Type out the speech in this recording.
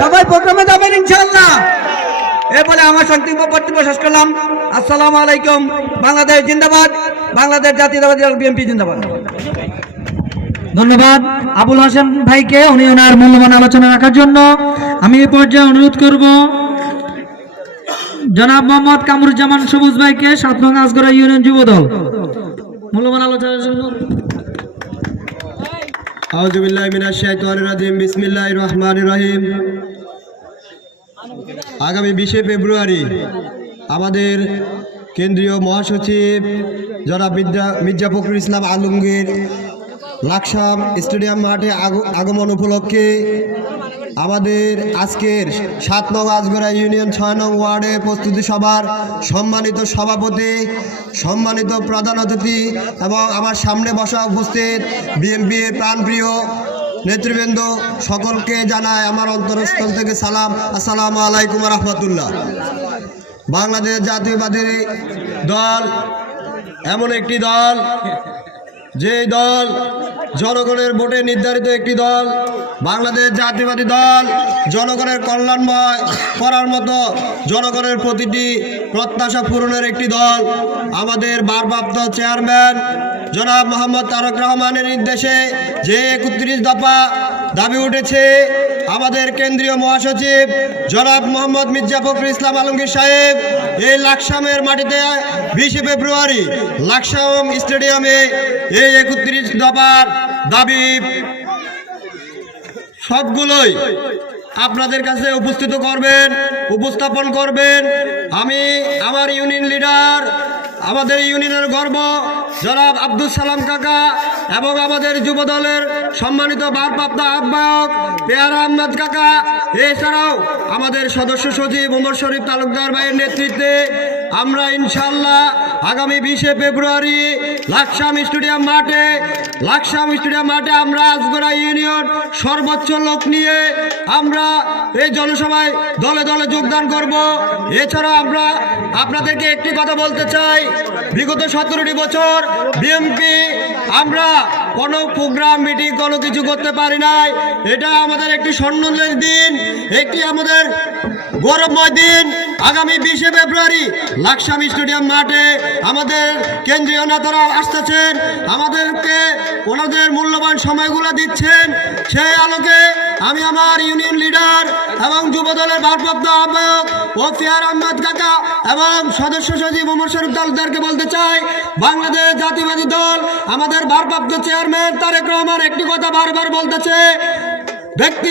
সবাই প্রোগ্রামে যাবেন ইনশাআল্লাহ। এরপরে আমার সংক্ষিপ্ত বক্তব্য শেষ করলাম। আসসালামু আলাইকুম। বাংলাদেশ জিন্দাবাদ, বাংলাদেশ জাতীয়তাবাদী দল বিএনপি জিন্দাবাদ। ধন্যবাদ আবুল হাসান ভাইকে, উনি ওনার মূল্যবান আলোচনা রাখার জন্য। আমি এই পর্যায়ে অনুরোধ করব জনাব মোহাম্মদ কামরুজ্জামান সবুজ ভাইকে, 7 নং আজগরা ইউনিয়ন যুবদল, মূল্যবান আলোচনার জন্য। আউযু বিল্লাহি মিনাশ শাইতানির রাজিম। বিসমিল্লাহির রহমানির রহিম। আগামী 20শে ফেব্রুয়ারি আমাদের কেন্দ্রীয় মহাসচিব জনাব মির্জা ফখরুল ইসলাম আলমগীর লাকসাম স্টেডিয়াম মাঠে আগমন উপলক্ষে আমাদের আজকের 7 নং আজগরা ইউনিয়ন 6 নং ওয়ার্ডের প্রস্তুতি সভার সম্মানিত সভাপতি, সম্মানিত প্রধান অতিথি এবং আমার সামনে বসা উপস্থিত বিএনপির প্রাণপ্রিয় নেতৃবৃন্দ, সকলকে জানায় আমার অন্তরস্থল থেকে সালাম। আসসালামু আলাইকুম ওয়া রাহমাতুল্লাহ। বাংলাদেশ জাতীয়তাবাদী দল এমন একটি দল, যে দল জনগণের ভোটে নির্ধারিত একটি দল। বাংলাদেশ জাতীয়তাবাদী দল জনগণের কল্যাণময় করার মতো জনগণের প্রতিটি প্রত্যাশা পূরণের একটি দল। আমাদের ভারপ্রাপ্ত চেয়ারম্যান জনাব মোহাম্মদ তারেক রহমানের নির্দেশে যে 31 দফা দাবি উঠেছে, আমাদের কেন্দ্রীয় মহাসচিব জনাব মোহাম্মদ মির্জা ফখরুল ইসলাম আলমগীর সাহেব এই লাকসামের মাটিতে 20শে ফেব্রুয়ারি লাকসাম স্টেডিয়ামে এই 31 দফার দাবি সবগুলোই আপনাদের কাছে উপস্থাপন করবেন। আমি আমার ইউনিয়ন লিডার, আমাদের ইউনিয়নের গর্ব জনাব আব্দুল সালাম কাকা এবং আমাদের যুব দলের সম্মানিত ভারপ্রাপ্ত আহ্বায়ক পেয়ারা আহমদ কাকা, এছাড়াও আমাদের সদস্য সচিব ওমর শরীফ তালুকদার ভাইয়ের নেতৃত্বে আমরা ইনশাল্লাহ আগামী 20শে ফেব্রুয়ারি লাকসাম স্টেডিয়াম মাঠে আমরা আজগরা ইউনিয়ন সর্বোচ্চ লোক নিয়ে আমরা এই জনসভায় দলে দলে যোগদান করব। এছাড়া আমরা আপনাদেরকে একটি কথা বলতে চাই, বিগত 17টি বছর বিএনপি আমরা কোনো প্রোগ্রাম মিটিং কোনো কিছু করতে পারি নাই। এটা আমাদের একটি স্বর্ণের দিন, একটি আমাদের গৌরবময় দিন। আগামী 20শে ফেব্রুয়ারি লাকসাম স্টেডিয়াম মাঠে আমাদের কেন্দ্রীয় নেতারা আসতেছেন, আমাদেরকে ওনাদের মূল্যবান সময়গুলো দিচ্ছেন। সেই আলোকে আমি আমার ইউনিয়ন লিডার এবং যুব দলের ভারপ্রাপ্ত আহ্বায়ক ও পেয়ারা আহমদ কাকা এবং সদস্য সচিব ওমর শরীফ তালুকদারকে বলতে চাই, বাংলাদেশ জাতীয়তাবাদী দল আমাদের ভারপ্রাপ্ত চেয়ারম্যান তারেক রহমান একটি কথা বারবার বলতেছে, ব্যক্তি